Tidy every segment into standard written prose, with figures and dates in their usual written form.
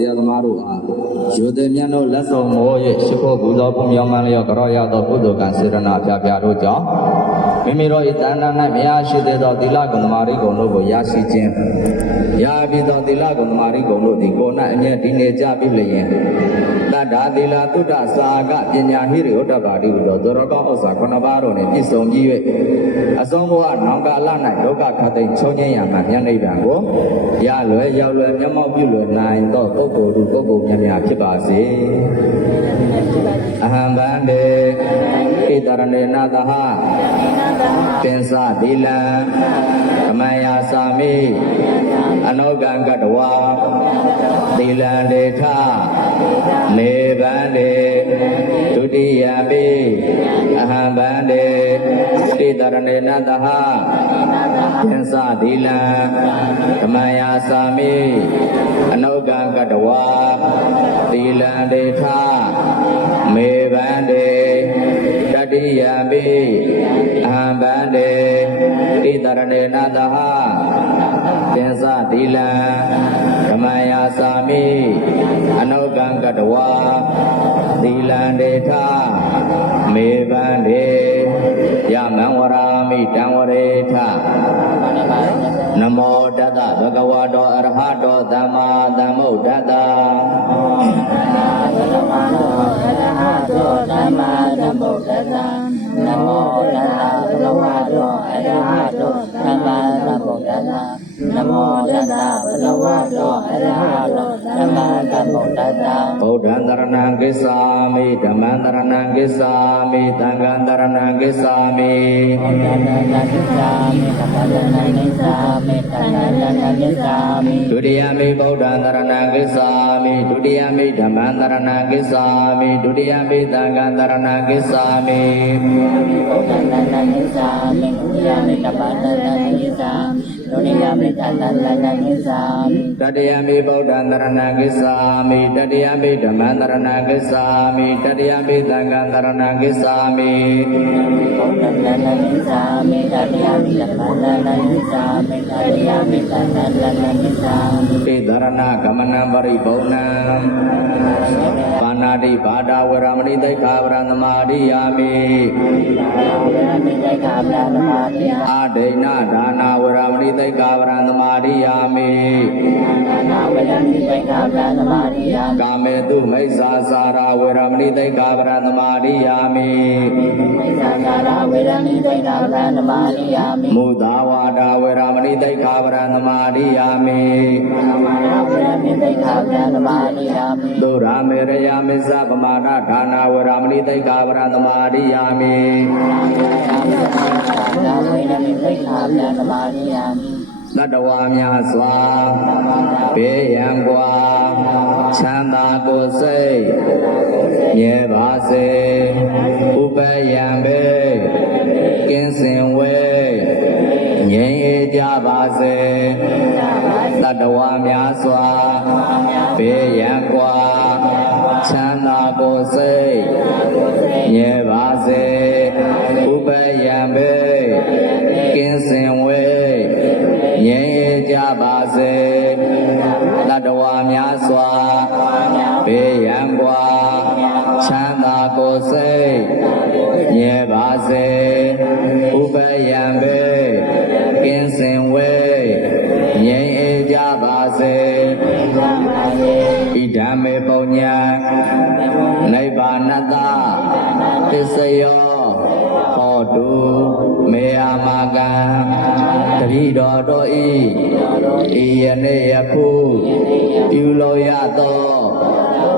တရားသမားတို့အားရိုသေမြတ်တို့လက်ဆောင်မော၍ရှိဖို့ပူဇော်ပူမြောင်းမှန်လျော့ကြောရသောကုသိုလ်ကံစေရနာဖျားဖျားတို့ကြောင့်မိမိတို့၏တဏ္ဍာ၌မရရှိသေးသောသီလဂုဏ်သမာဓိဂုဏ်တို့ကိုရရှိခြင်းရပြီးသောသီလဂုဏ်သမာဓိဂုဏ်တို့သည်ကိုယ်၌အမြဲတည်နေကြပြီလျင်တတ္တာသီလသုဒ္ဓစာကပညာဟိရိဥဒ္ဓပါတိဟူသောသောရကောင်းဥစ္စာ9ပါးတို့နှင့်ပြည့်စုံပြီး၍အဆုံးဘဝနောင်ကာလ၌ဒုက္ခခတ်သိမ်းချုပ်ငြိမ်းရမှမြတ်နိဗ္ဗာန်ကိုရလွယ်ရောက်လွယ်မျက်မှောက်ပြုလွယ်နိုင်သောပုဂ္ဂိုလ်တို့ပုဂ္ဂိုလ်များများဖြစ်ပါစေအဟံဗန္တေဣတရဏေနသဟပင်စသီလံဓမ္မယာစာမိအနောကံကတဝါသီလံဒေထနေဗန္တေဒုတိယပိအဟံဗန္တေဣတရဏေနသဟပင်စသီလံဓမ္မယာစာမိအနောကံကတဝါသီလံဒေထမေဗန္တေတတိယပိအဟံဗန္တေဣတရဏေနသဟပင်စသီလံဓမ္မယာစာမိအနောကံကတဝါသီလံဒေထမေဗန္တေယမံဝရာမိတံဝရေထနမောတတဗဂဝတောအရဟတောသမ္မာသမ္ဗုဒ္ဓတ္တသမ္မာသမ္ဗုဒ္ဓတ္တနမောတတဗဂဝတောအရဟတောသမ္မာသမ္ဗုဒ္ဓတ္တနမောတတဗဂဝတောအရဟတောသမ္မာသမ္ဗုဒ္ဓတ္တဗုဒ္ဓံတရဏံကိစ္ဆာမိဓမ္မံတရဏံကိစ္ဆာမိသံဃံတရဏံကိစ္ဆာမိဗုဒ္ဓံတရဏံကိစ္ဆာမိဓမ္မံတရဏံကိစ္ဆာမိသံဃံတရဏံကိစ္ဆာမိဒုတိယမိဗုဒ္ဓံတရဏံကိစ္ဆာမိဒုတိယမိဓမ္မံတရဏံကိစ္ဆာမိဒုတိယမိသံဃံတရဏံကိစ္ဆာမိဗုဒ္ဓံတရဏံကိစ္ဆာမိဒုတိယမိဓမ္မံတရဏံကိစ္ဆာဒုတိယမိသံဃံတရဏံကိစ္ဆာတတိယမိဗုဒ္ဓံတရဏံကိစ္ဆာမိတတိယမိဓမ္မံတရဏံကိစ္ဆာမိတတိယမိသံဃံတရဏံကိစ္ဆာမိဗုဒ္ဓံတရဏံကိစ္ဆာမိတတိယမိဓမ္မံတရဏံကိစ္ဆာမိတတိယမိသံဃံတရဏံကိစ္ဆာမိဣဒရဏဂမနံပရိဘုံနံပါဏာတိဘာဒဝရမဏိသိက္ခာပရသမာဓိယာမိအာဒိဏဒါနာဝရမဏိသိက္ခာပရသမာဓိယာမိကာမေတုမိစ္ဆာစာရဝရမဏိသိက္ခာပရသမာဓိယာမိမုဒဝါဒဝရမဏိသိက္ခာပရသမာဓိယာမိသုရမေရယမစ္ဆပမာဒဒါနာဝရမဏိသိက္ခာပရသမာဓိယာမိတတဝါများစွာဘေးရန်ကွာချမ်းသာကိုယ်စိတ်မြဲပါစေဥပယံဘေးကင်းစင်ဝေးငြိမ်းအေးကြပါစေတတဝါများစွာဘေးရန်ကွာချမ်းသာကိုယ်စိတ်မြဲပါစေဥပယံဘေးကင်းစင်ဝေးငြိမ်းအေးကြပါစေတတဝါများစွာဘေးရန်ကွာချမ်းသာကိုယ်စိတ်မြဲပါစေဥပယံဘေးကင်းစင်ဝေးငြိမ်းအေးကြပါစေဣဒံမေပုညံနိဗ္ဗာနတသစ္စယောဟောတုမေယမကံတတိတော်တို့ဤယနေ့ယခုပြုလို့ရသော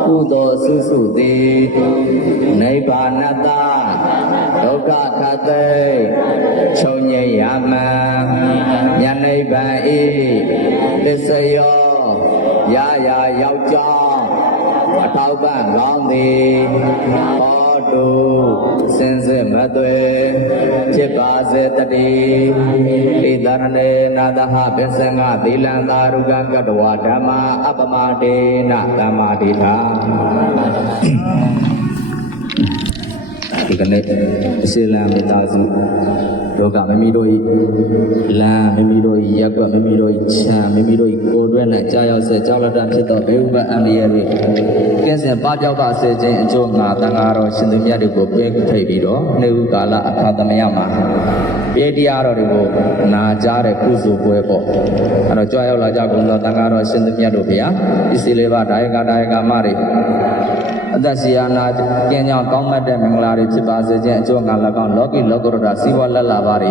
ကုသိုလ်စုစုသည်နိဗ္ဗာနတဒုက္ခခတ်သိချုပ်ငြိမ်းရမှန်ဉာဏ်နိဗ္ဗာန်ဤသစ္စယောရာရာရောက်ကြောင်းအထောက်ပံ့ကောင်းသည်ဟောတုစင်စစ်မသွေဖြစ်ပါစေတည်းဣတရဏေနာသဟပစ္စငသီလံသာရုကံကတဝါဓမ္မာအပမတေနသမ္မာဒိဋ္ဌာဒီကနေ့အစီလံမိသားစု လောကမိမိတို့၏လမ်းမိမိတို့၏ရက်ွက်မိမိတို့၏ခြံမိမိတို့၏ကိုယ်တွဲ၌ကြာရောက်စေကြောက်လတဖြစ်သောဘေးဥပါအန္တရာယ်တွေကင်းစင်ပပျောက်ပါစေခြင်းအကျိုးငါတန်ဃာတော်ရှင်သူမြတ်တွေကိုပေးထိပ်ပြီးတော့နေဥကာလအခါသမယမှာပြေတရားတော်တွေကိုနာကြားတဲ့ကုစုပွဲပေါ့အဲ့တော့ကြွရောက်လာကြကုန်သောတန်ဃာတော်ရှင်သူမြတ်တို့ဗျာပစ္စည်းလေးပါဒါယကမတွေအသက်စီယာနာကျင်းကြောင်းကောင်းမတ်တဲ့မင်္ဂလာတွေဖြစ်ပါစေခြင်းအကျိုးငါ၎င်းလောကီလောကုတ္တရာစီးပွားလက်လာပါတွေ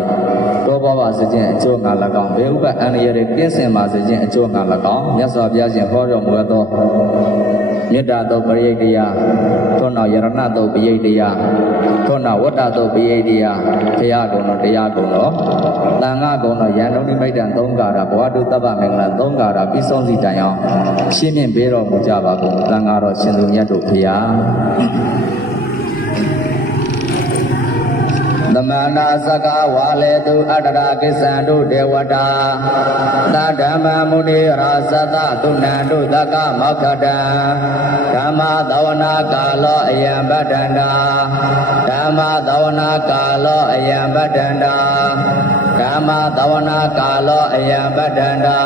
တောပေါ်ပါစေခြင်းအကျိုးငါ၎င်းဘေဥပအန္တရာယ်တွေကင်းစင်ပါစေခြင်းအကျိုးငါ၎င်းမြတ်စွာဘုရားရှင်ဟောတော်မူသောမေတ္တာတော်ပရိယတ်တရားထို့နောက်ယရဏတော်ပရိယတ်တရားထို့နောက်ဝတ္တတော်ပရိယတ်တရားဘုရားကုံတော်တရားကုံတော်သံဃာကုံတော်ယန္တုနိမိတ်တံသုံးကာရဘဝတုတ္တပမင်္ဂလာသုံးကာရပြီးဆုံးစီတိုင်အောင်ရှင်းမြင့်ပေးတော်မူကြပါကုန်သံဃာတော်ရှင်သူမြတ်တို့ဘုရားသမန္တာစကဝါလေတုအတ္တရာကိစ္ဆန္တုဒေဝတာသဓမ္မမုနိရာသတသုဏန္တုသကမောက္ခတံဓမ္မသဝနာကာလောအယံဗဒ္ဒန္တာဓမ္မသဝနာကာလောအယံဗဒ္ဒန္တာဓမ္မသဝနာကာလောအယံဗဒ္ဒန္တာ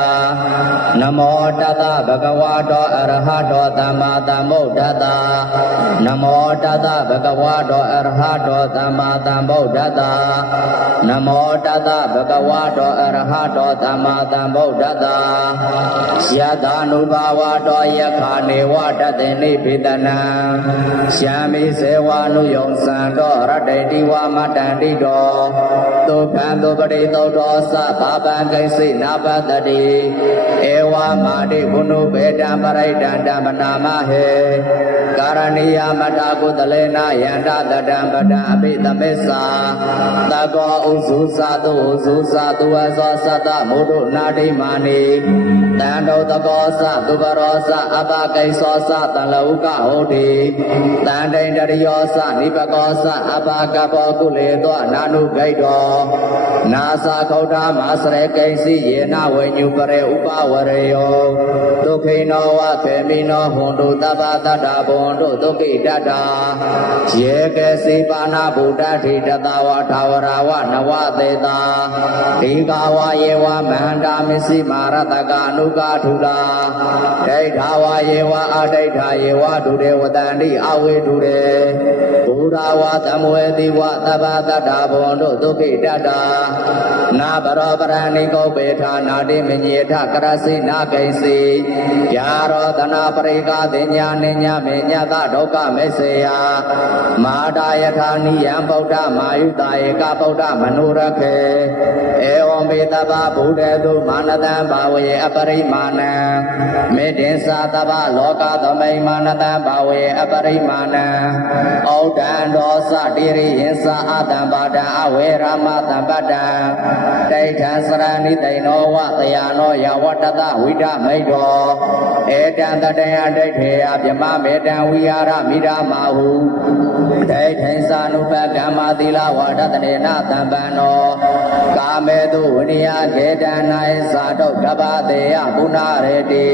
နမောတတဗဂဝါတောအရဟတောသမ္မာသမ္ဗုဒ္ဓတ္တနမောတတဗဂဝါတောအရဟတောသမ္မာသမ္ဗုဒ္ဓတ္တနမောတတဗဂဝါတောအရဟတောသမ္မာသမ္ဗုဒ္ဓတ္တယထာနုဘာဝတောယခာနေဝတတေနိပိတနံရှံမိစေဝနုယုံစံတောရတ္တိတိဝမတ္တန္တိတောသုဗံသုပတိသုတောသဘာဗံကိစိနာပတတိဧဝမာတိဘုနုဘေတံပရိဒံဓမ္မနာမဟေကာရဏိယမတကုသလေနယန္တတတံပဒံအပိသမစ္ဆာသကောဥစုသတုဥစုသတုဝသောသတ္တမုဒုနာတိမာနိတံတောတကောသသူပရောသအပကိသောသတလဥကဟောတိတံတိန်တရိယောသနိပကောသအပကပောကုလေသောနာနုဂိတောနာသခௌဒမာစရေကိစီယေနဝေညုပရေဥပဝရေယောဒုခိနောဝခေမိနောဟွန်တုတပ္ပတတ္တဘွန်တုဒုက္ခိတတ္တာယေကေစီပါဏဗုဒ္ဓထိတတဝထာဝရဝနဝသေတာဒီကာဝယေဝမဟန္တာမစ္စည်းမာရတကအနုကာထုတာဒိဋ္ဌာဝယေဝအဒိဋ္ဌာယေဝဒုရေဝတန္တိအဝေဒုရေဘုရားဝသမဝေတိဝသဗ္ဗတတ္တဘွန်တုဒုက္ခိတတ္တာနာဘရောပရဏိကောပေထာနာတိမညေထကရစိနာကိစီယာရောသနာပရိကာတိညာနိညာမေညတဒုက္ခမေစေယမာတာယထာနိယံဗုဒ္ဓမာယုတာယေကဗုဒ္ဓမနုရခေဧဝံပေတဗ္ဗဗုဒ္ဓတုမာနတံဘာဝယေအပရိမာဏံမေတ္တင်္စာတဗ္ဗလောကသမိမာနတံဘာဝယေအပရိမာဏံဩဒ္ဒံဒောသတိရိယင်္စာအတံပါဒံအဝေရမတံပတ္တံဒိဋ္ဌံစရဏိတိနောဝတယာနောယဝတ္တတဝိဒမိတ်တောဧတံတတယဒိဋ္ဌေယဗြမမေတံဝိဟာရမိဓမဟုဒိဋ္ဌိသာနုပကမ္မသီလဝါဒတနေနသံပန္နောကာမေတုဝိနိယခေတံနာယသာတုကပ္ပတေယပုဏ္ဏရေတိ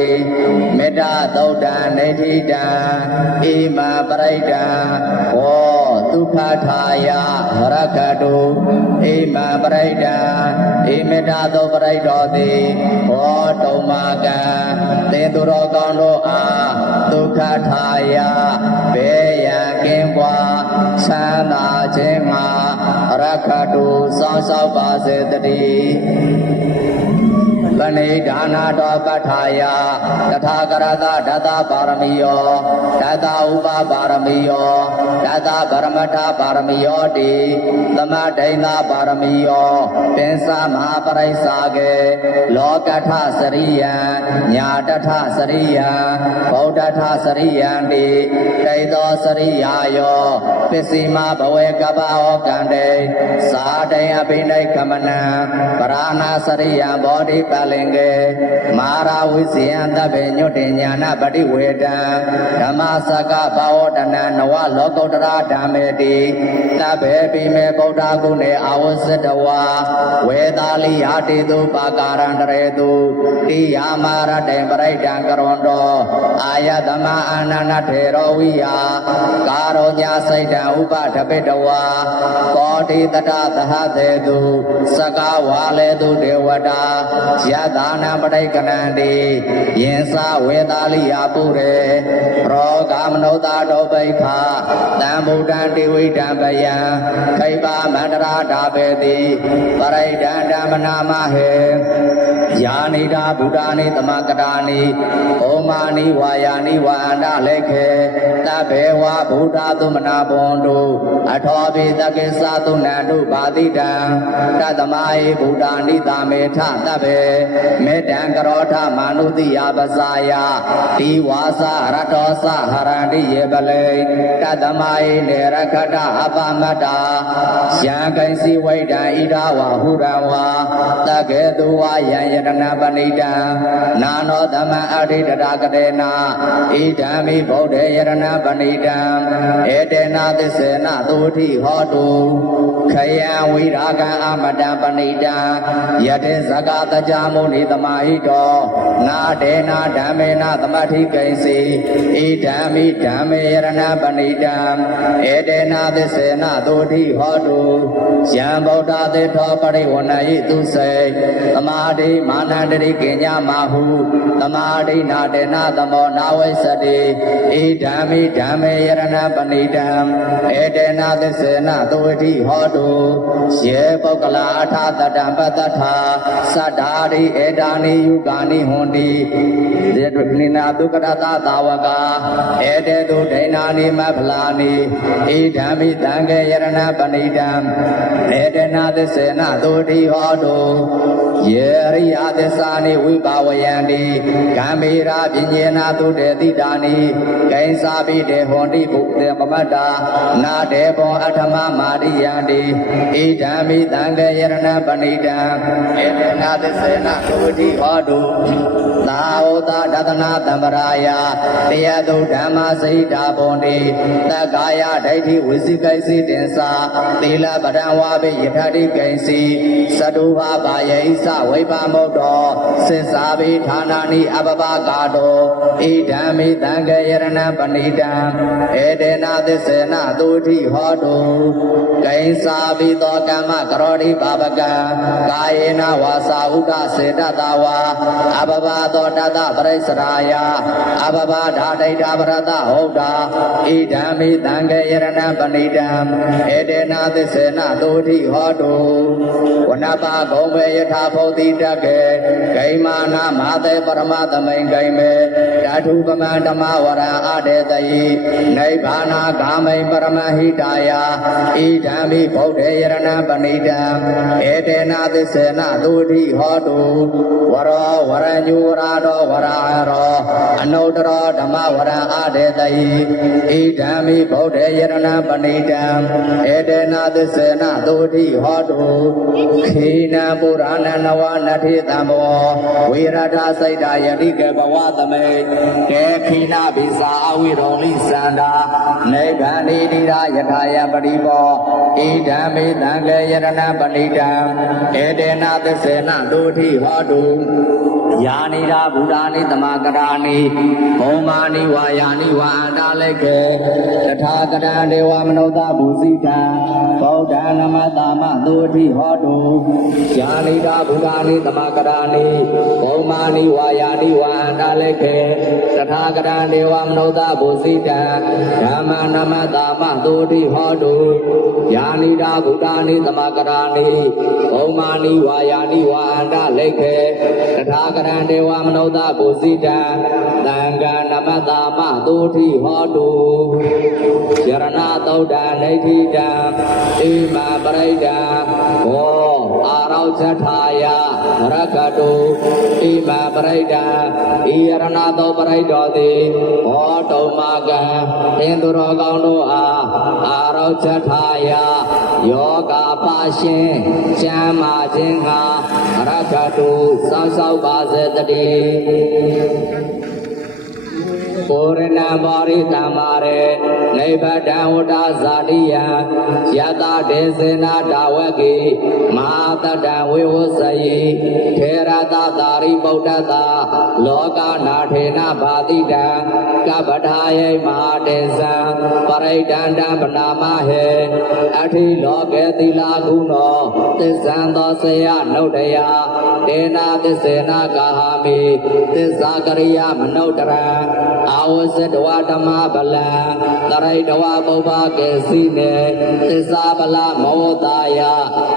မေတ္တာသုတ်တံနေတိတံဣမံပရိဒံဝောဒုက္ခထာယရခတုဣမံပရိဒံဣမေတ္တာသုပရိဒောတိဟောတုံမာကံသေသူတော်ကောင်းတို့အားဒုက္ခထာယဘေးရန်ကင်းပွားချမ်းသာခြင်းငှာရခတုစောင့်ရှောက်ပါစေတည်းပဏိဒါနာတောပဋ္ဌာယတထာဂရတဒတပါရမီယောဒတဥပပါရမီယောဒတဗရမထပါရမီယောတိသမဒိဋ္ဌပါရမီယောပင်စမဟာပရိစ္ဆာကေလောကထစရိယံညာတထစရိယံဗုဒ္ဓထစရိယံတိဒိဋ္ဌောစရိယာယောပစ္စည်းမဘဝေကပ္ပဟောကံတေသာတေအပိနိကမနံပရဏစရိယံဘောဓိပလင်ကေမာရာဝိဇယံတဗ္ဗေညုတ္တိညာနာပတိဝေတံဓမ္မစကဘာဝတနံနဝလောကုတ္တရာဓမ္မေတိတဗ္ဗေပိမေဗုဒ္ဓဂုဏေအာဝစတဝါဝေသာလိယာတိတုပါကာရံတရေတုတိယာမာရတေပရိဒံကရွန်တောအာ ယသမအာနန္ထေရောဝိယကာရောညာစိတ်တံဥပထပိတဝါကောတိတတသဟတေတုစကဝါလေတုဒေဝတာယသာနံပဋိကနန္တိယင်္စဝေသာလိယပုရေရောဂမနုဿာတောပိခာတံဗုဒ္ဓံတိဝိတံပယံခိဗ္ဗမန္တရာဓာပေတိပရိဒံဓမ္မနာမဟေယာနိတာဗုဒ္ဓာနိသမကတာနိဩမာနိဝါယာနိဝါန္တလေခေတဘေဝဗုဒ္ဓသုမနာဘွန်တုအထောပိတကိသသုနန္တုဘာတိတံတသမာယဗုဒ္ဓာနိတာမေထတဘေမေတံကရောထမာနုတိယပဇာယဒီဝါစရတောစဟရန္တိယေပလေတသမာယနေရခတအပမတ္တာယံကိစီဝိဒံဣဒဝဟုရံဝါတကေတုဝယံယတနာပဏိတံနာနောသမံအဋိတရာကတေနာဣဒံမိဗုဒ္ဓေယရဏပဏိတံဧတေနာသစ္စေနသုတိဟောတုခယံဝိရာဂံအမတံပဏိတံယတေဇဂတကြမုနိသမာဟိတောနာဒေနာဓမ္မေနသမထိကိဉ္စီဣဒံမိဓမ္မေယရဏပဏိတံဧတေနာသစ္စေနသုတိဟောတုယံဗုဒ္ဓသေထောပရိဝဏယိသူစေသမာဓိမာနန္တရိကိညာမဟုသမာဓိနာတေနသမောနာဝိသတိဣဒံမိဓမ္မေယရဏပဏိတံဧတေနာသစ္စေနသုတိဟောတုယေပုဂ္ဂလာအထာတတံပတ္တထာသတ္တာရိဧတာနိယုဂာနိဟွန်တိသေတုပနိနာဒုက္ခရတသာဝကာဧတေတုဒိဏာနိမဖလာနိဣဒံမိသံဃေယရဏပဏိတံဧတေနာသစ္စေနသုတိဟောတုယေရိယသစ္စာနိဝိပါဝယန္တိဂံမေရာပညေနာသုတေတိတာနိကိဉ္စာပိတေဟွန်တိဘုသေပမတ္တာနာတေဘောအထမမာရိယန္တိဣဒံမိသံဃေယရဏပဏိတံဧတေနာသစ္စေနသုတိဟောတုသာဝတဒသနာတံပရာယတယတုဓမ္မစိတ်တာဘွန်တိသက္ကာယဒိဋ္ဌိဝိသိကိစီတင်္စာသီလပဒံဝါပိယထာတိကိဉ္စီသတုဟာဘာယေဣသဝိပမုတ်တောသစ္စာဘိဌာနာနိအပပကာတောဣဒံမိသံဃေယရဏပဏိတံဧတေနာသစ္စေနသုတိဟောတုကိဉ္စာဘိသောကမ္မကရောတိပါပကံကာယေနဝါစာဥဒ္ဒစေတတဝါအပပသောတတပရိစ္ဆရာယအပပဓာဒိဋ္ဌပရတဟုတ်တာဣဒံမိသံဃေယရဏပဏိတံဧတေနာသစ္စေနသုတိဟောတုဝနပဂုံမေယထာဘုတိတကေဂိမာနာမသေပရမသမိန်ဂိမေဓာတုပမန္ဓမဝရံအတေတယိနိဗ္ဗာနာဂာမိန်ပရမဟိတာယဣဒံမိဗုဒ္ဓေယရဏပဏိတံဧတေနာသစ္စေနသုတိဟောတုဝရောဝရညူရာတောဝရရောအနုတ္တရောဓမ္မဝရံအတေတယိဣဒံမိဗုဒ္ဓေယရဏပဏိတံဧတေနာသစ္စေနသုတိဟောတုခိနံပုရာဏနဝနတိတံဘောဝိရထစိတ်တာယတိကေဘဝသမေကေခိနဘိသာအဝိရောလိသန္တာနိဗ္ဗာနိတိရာယထာယပရိဘောဣဒံမိသံဃေယရဏပဏိတံဧတေနသစ္စေနသုတိဟောတုယာနိရာဗုဒ္ဓာနိသမကရာနိဘုံမာနိဝါယာနိဝါအန္တလိကေတထာကရံဒေဝမနုဿဘူဇိတံဗုဒ္ဓံနမတာမသုတိဟောတုယာနိရာဗုဒ္ဓာနိသမကရာနိဘုံမာနိဝါယာနိဝါအန္တလိကေတထာကရံဒေဝမနုဿဘူဇိတံဓမ္မနမတာမသုတိဟောတုယာနိရာဗုဒ္ဓာနိသမကရာနိဘုံမာနိဝါယာနိဝါအန္တလိကေတထာကရံဒေဝမနုဿဘူဇိတံသံဃာနမတာမသုတိဟောတုယရဏသုဒ္ဓနိဋ္ဌိတံဣမပရိဒံဘောအာရောဇထာယရကတုဣမပရိဒံဤယရဏသောပရိဒောတိဘောတုံမကံသင်သူတော်ကောင်းတို့အားအာရောဇထာယယောဂပါရှင်ကျမ်းမာခြင်းငါရကတုစောင့်ရှောက်ပါစေတည်း ပုရဏံပါရိတံမာရေနိဗ္ဗတံဝတ္တဇာတိယယတဒေစေနာဒါဝကေမဟာတတံဝေဝဆယေထေရတသာရိပုတ္တသာလောကနာထေနဘာတိတံကပ္ပထာယေမဟာတေဇံပရိဒန္တံပနာမဟေအထိလောကေတိလာကုနောသစ္ဆံသောစေယနုဒယဒေနာသစ္စေနာကာဟာမိသစ္စာကရိယာမနုဒရံအာဝဇတဝဓမ္မဗလံတရိတဝပုပ္ပကေစီနေသစ္စာဗလမောတာယ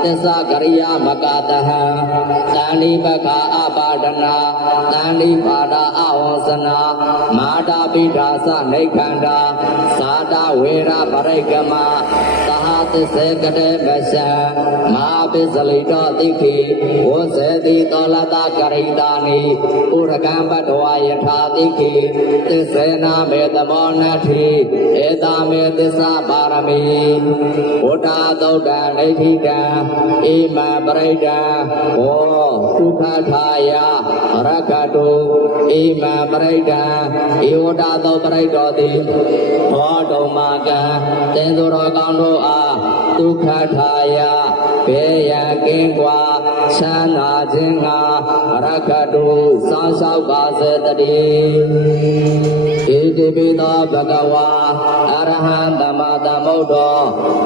သစ္စာကရိယာမကတဟံသန္တိပခာအပါဒနာသန္တိပါဒအဝောစနာမာတာပိဓာသနေခန္ဓာသာတာဝေရပရိကမသဟသစ္စေကတေပရှံမဟာပိစလိတောတိခိဝဇေတိတောလတကရိတာနိဥရကံပတဝယထာတိခိသစ္စေနာမေသမောနတိဧတာမေသစ္စာပါရမီဝတ္တာသုတ်တံဒိဋ္ဌိတံဣမံပရိဒံဝောဒုက္ခထာယရကတုဣမံပရိဒံဣဝတ္တာသုတ်ပရိတောတိဟောတုံမာကံသင်္သူတော်ကောင်းတို့အားဒုက္ခထာယဘေးရန်ကင်းကွာချမ်းသာခြင်းငါရကတုစောင့်ရှောက်ပါစေတည်းဣတိပိသောဘဂဝါအရဟံသမ္မာသမ္ဗုဒ္ဓော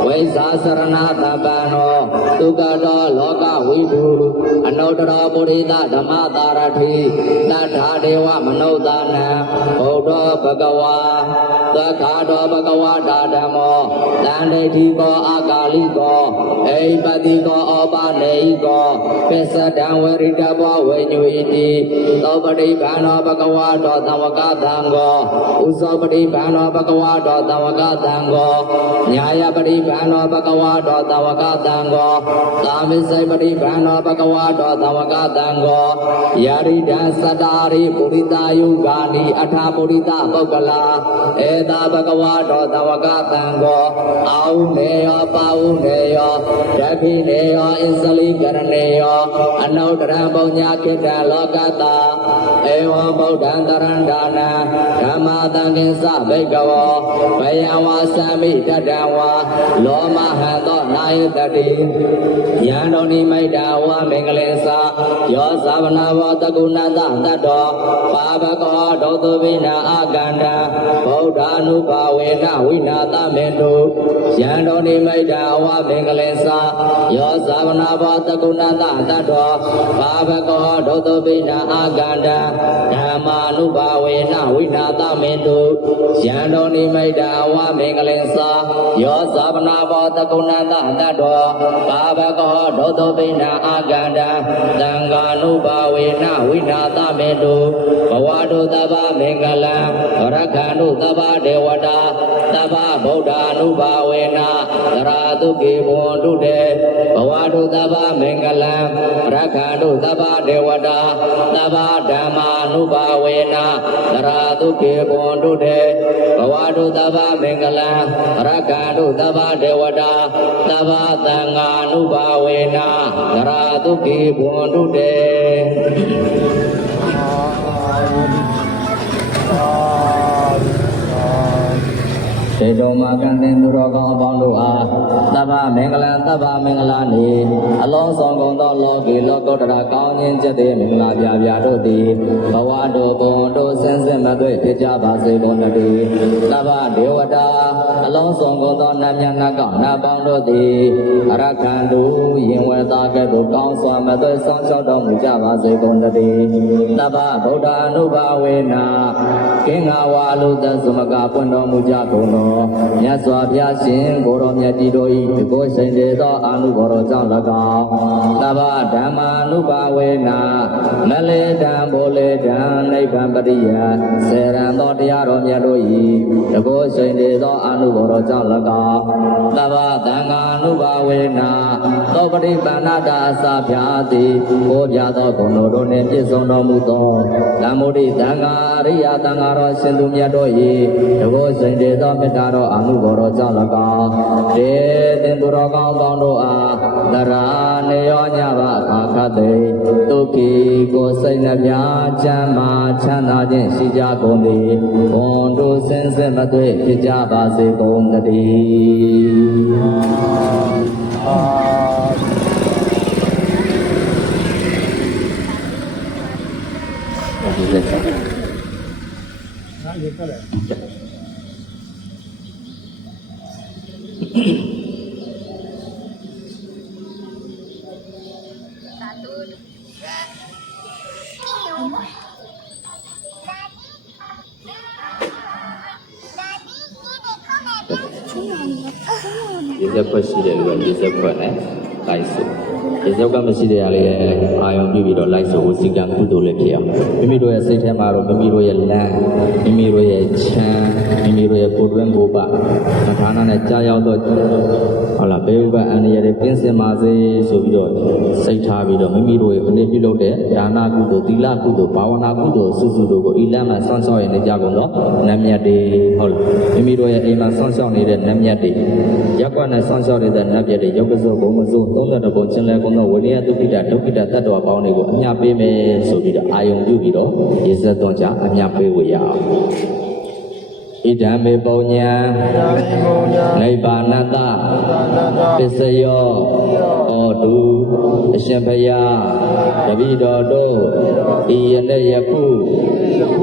ဝိဇ္ဇာစရဏသဗ္ဗံနောဒုက္ခတောလောကဝိတုအနုတ္တရောပုရိသဓမ္မတာရထိတထာဒေဝမနုဿာနံဘုဒ္ဓောဘဂဝါသက္ခာတောဘဂဝါတာဓမ္မောတန်ဋိဋ္ဌိကောအာကာလိကောအိပတိကောဩပါနေကောပစ္စဒံဝရိတဘောဝိညုဣတိသောပတိဗန္နောဘဂဝါတောသံဝကသံဃောဥဇောပတိဗန္နောဘဂဝါတောသံဝကသံဃောညာယပတိဗန္နောဘဂဝါတောသံဝကသံဃောသာမိစိပတိဗန္နောဘဂဝါတောသံဝကသံဃောယာရိဒံသတ္တာရိပုရိတာယုဂာနိအထာပုရိသပုဂ္ဂလာဧတာဘဂဝါတောသံဝကသံဃောအာဟုနေယောပါဟုနေယောဒခိနေယောဣသလိကရဏေယောအနုတ္တရံပုညခိတံလောကတာဧဝံဗုဒ္ဓံတရန္တာနံဓမ္မာသံဃိသဘိကဝောဘယံဝါသမိတတံဝါလောမဟံသောနာယတတိယံတော်နိမိတ်တဝါမင်္ဂလေသာယောသဗ္ဗနာဝတကုဏတတတ္တောပါဘကောဒုသုပိနာအာကန္တဗုဒ္ဓ နုဘာဝေနဝိနာသမေတုယံတော်နိမိတ်တဝါမင်္ဂလေသာယောဇာဝနာဘောတကုဏတတတ္တောဘာဘကောဒုသုပိနာအာကန္တဓမ္မာနုဘာဝေနဝိနာသမေတုယံတော်နိမိတ်တဝါမင်္ဂလေသာယောဇာဝနာဘောတကုဏတတတ္တောဘာဘကောဒုသုပိနာအာကန္တသံဃာနုဘာဝေနဝိနာသမေတုဘဝတုသဗ္ဗမင်္ဂလံရက္ခဏုသဗ္ဗဒေဝတာသဗ္ဗဗုဒ္ဓ နုဘာဝေနသရတုကေဘဝန္တုတေဘဝတုသဗ္ဗမင်္ဂလံရက္ခဏုသဗ္ဗဒေဝတာသဗ္ဗဓမ္မာနုဘာဝေနသရတုကေဘဝန္တုတေဘဝတုသဗ္ဗမင်္ဂလံရက္ခဏုသဗ္ဗဒေဝတာသဗ္ဗသံဃာနုဘာဝေနသရတုကေဘဝန္တုတေေတောမာကံတင်သူတော်ကောင်းအပေါင်းတို့အားသဗ္ဗမင်္ဂလံသဗ္ဗမင်္ဂလာနေအလုံးစုံကုန်သောလောကီလောကုတ္တရာကောင်းခြင်းကျက်တဲ့မင်္ဂလာပြပြတို့သည်ဘဝတို့ဘုံတို့ဆင်းရဲမသွေဖြစ်ကြပါစေကုန်တည်းသဗ္ဗဒေဝတာအလုံးစုံကုန်သောနတ်မြတ်နတ်ကောင်းနတ်ပေါင်းတို့သည်အရခန္တုယင်ဝေသာကဲ့သို့ကောင်းစွာမသွေဆောင်လျှောက်တော်မူကြပါစေကုန်တည်းသဗ္ဗဗုဒ္ဓ အနုဘာဝေနကင်္ဂဝါလူသသမကပွင့်တော်မူကြကုန်သောမြတ်စွာဘုရားရှင်ကိုရောမြတ်ကြီးတို့၏ဒီကိုရှင်သေးသောအာနုဘော်တော်ကြောင့်၎င်းသဗ္ဗဓမ္မာနုဘာဝေနမလေတံဘောလေတံနိဗ္ဗာန်ပရိယစေရန်သောတရားတော်မြတ်တို့၏ဒီကိုရှင်သေးသောအာနုဘော်တော်ကြောင့်၎င်းသဗ္ဗသံဃာနုဘာဝေနသောပရိပန္နတာအစာဖြာတိကိုပြသောဂုဏ်တို့နှင့်ပြည့်စုံတော်မူသောဓမ္မုဒိသံဃာအရိယသံဃာတော်ရှင်သူမြတ်တို့၏ဒီကိုရှင်သေးသောမေတ္တာတော်အာနုဘော်တော်ကြောင့်၎င်းဒေသင်သူတော်ကောင်းပေါင်းတို့အားသရနေရောညပါအခါခတ်သိဒုက္ခိကိုစိတ်နှပြချမ်းသာချမ်းသာခြင်းရှိကြကုန်သည်ဘုံ စင်စစ်မသွေဖြစ်ကြပါစေကုန်သတည်းရေစက်ခွက်ရှိတယ်လို့ရေစက်ခွက်နဲ့လိုက်ဆိုရေစက်ကမရှိတဲ့အားလေးအာယုံပြပြီးတော့လိုက်ဆိုဦးစီကံကုသိုလ်လေးဖြစ်အောင်မိမိတို့ရဲ့စိတ်ထဲမှာတော့မိမိတို့ရဲ့လမ်းမိမိတို့ရဲ့ချမ်းမိမိတို့ရဲ့ကိုယ်တွင်းကိုယ်ပမထာနာနဲ့ကြာရောက်တော့ဟုတ်လားဘေးဥပအန္တရာယ်တွေကင်းစင်ပါစေဆိုပြီးတော့စိတ်ထားပြီးတော့မိမိတို့ရဲ့မနေ့ပြုလုပ်တဲ့ဒါနကုသိုလ်သီလကုသိုလ်ဘာဝနာကုသိုလ်စုစုတို့ကိုဤလမ်းမှာဆွမ်းဆောက်ရနေကြကုန်တော့နတ်မြတ်တွေဟုတ်လားမိမိတို့ရဲ့အိမ်မှာဆွမ်းဆောက်နေတဲ့နတ်မြတ်တွေရက်ကွက်နဲ့ဆွမ်းဆောက်နေတဲ့နတ်မြတ်တွေရုပ်ကစိုးဘုံမစိုး32ပုံချင်းလဲကုန်တော့ဝိနည်းဒုက္ခိတဒုက္ခိတတတ္တဝါပေါင်းတွေကိုအမြပေးမယ်ဆိုပြီးတော့အာယုံပြုပြီးတော့ရေစက်သွန်ကြအမြပေးဝေရအောင်ဣဒံမေပုံညာနိဗ္ဗာနတပစ္စယောဟောတုအရှင်ဘုရားတပည့်တော်တို့ဤယနေ့ယခု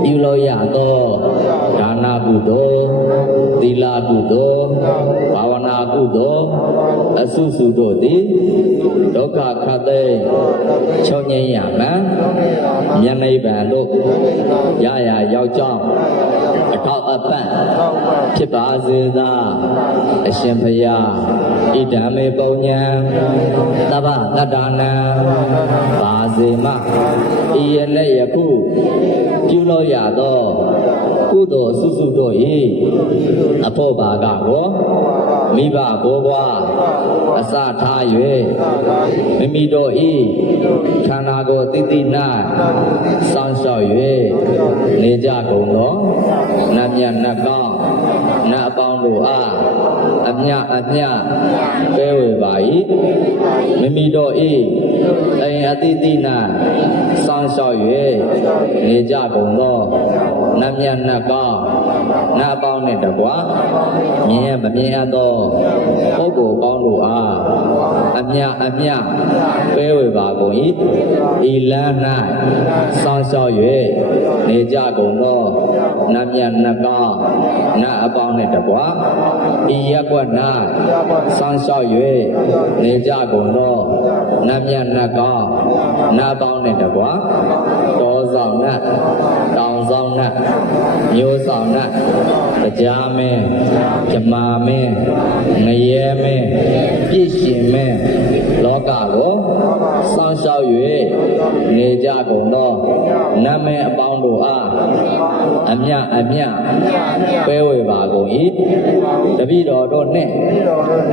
ပြုလို့ရသောဒါနကုသိုလ်သီလကုသိုလ်ဘာဝနာကုသိုလ်အစုစုတို့သည်ဒုက္ခခတ်သိချုပ်ငြိမ်းရမှန်မြတ်နိဗ္ဗာန်တို့ရရရောက်ကြောင်းအထောက်အပံ့ဖြစ်ပါစေသာအရှင်ဘုရားဣဒံမေပုံညာသဗ္ဗတတ္တနာပါစေမဤယနေ့ယခုပြုလို့ရသောကုသိုလ်အစုစုတို့၏အဖို့ပါကကိုမိဘဘိုးဘွားအစထား၍မိမိတို့၏ခန္ဓာကိုယ်တိတိ၌စောင့်ရှောက်၍နေကြကုန်သောနတ်မြတ်နတ်ကောင်းနတ်အပေါင်းတို့အားအမြပေးဝေပါ၏မိမိတို့၏အိမ်အတိတိ၌စောင့်ရှောက်၍နေကြကုန်သောနတ်မြတ်နတ်ကောင်းနတ်အပေါင်းနှင့်တကွာမြင်ရမမြင်ရသောပုဂ္ဂိုလ်ကောင်းတို့အားအမြပေးဝေပါကုန်၏ဤလမ်း၌စောင့်ရှောက်၍နေကြကုန်သောနတ်မြတ်နတ်ကောင်းနတ်အပေါင်းနှင့်တကွာဤရက်ကွက်၌စောင့်ရှောက်၍နေကြကုန်သောနတ်မြတ်နတ်ကောင်းနတ်အပေါင်းနှင့်တကွာတောဆောင်နတ်တောင်ဆောင်နတ်မျိုးဆောင်နတ်တရားမင်းဇမာမင်းငရဲမင်းပြည့်ရှင်မင်းလောကကိုစောင့်ရှောက်၍နေကြကုန်သောနတ်မင်းအပေါင်းတို့အားအမြပေးဝေပါကုန်၏တပည့်တော်တို့နှင့်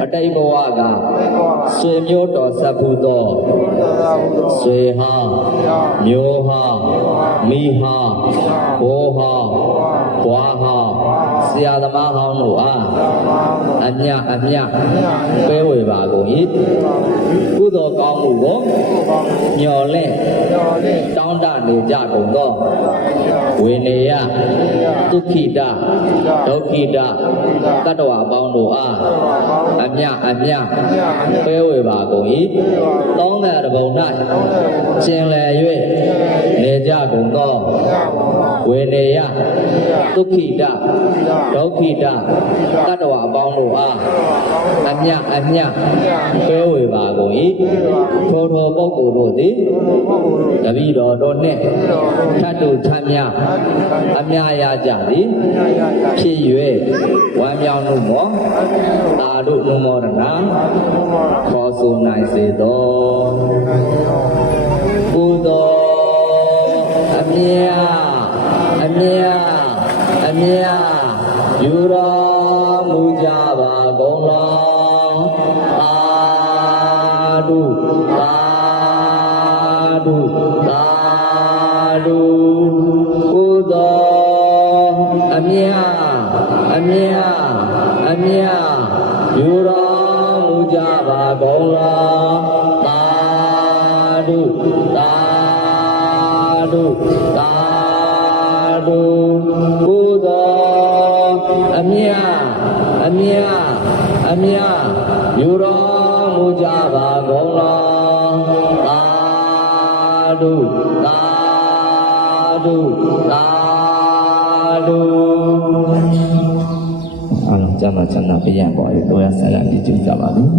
အတိတ်ဘဝကဆွေမျိုးတော်ဆက်ဖူးသောဆွေဟောင်းမျိုးဟောင်းမိဟောင်းဘိုးဟောင်းဘွားဟောင်းဆရာသမားဟောင်းတို့အားအမြပေးဝေပါကုန်၏ကုသိုလ်ကောင်းမှုကိုမျှော်လင့်တောင်းတနေကြကုန်သောဝိနည်းဒုက္ခိတဒုက္ခိတတတ္တဝါပေါင်းတို့အားအမြပေးဝေပါကုန်၏30ဘုံ၌ကျင်လည်၍နေကြကုန်သောဝိနည်းဒုက္ခိတဒုက္ခိတတတ္တဝါပေါင်းတို့အားအမြပေးဝေပါကုန်၏ထိုပုဂ္ဂိုလ်တို့သည်တပည့်တော်တို့နှင့်ထတ်တူချမ်းများအမြရကြသည်ဖြစ်၍ဝမ်းမြောက်မှုမောသာဓုနုမောဒနာခေါ်ဆိုနိုင်စေသောကုသိုလ်အမြယူတော်မူကြပါကုန်လောသာဓုကုသိုလ်အမြယူတော်မူကြပါကုန်လောသာဓု ဓုကုသိုလ်အမြယူတော်မူကြပါကုန်လောသာဓုသာဓုသာဓုအားလုံးကျမ်းစာချမ်းသာပြည့်ရပါစေတို့ရဆန္ဒပြုကြပါလိမ့်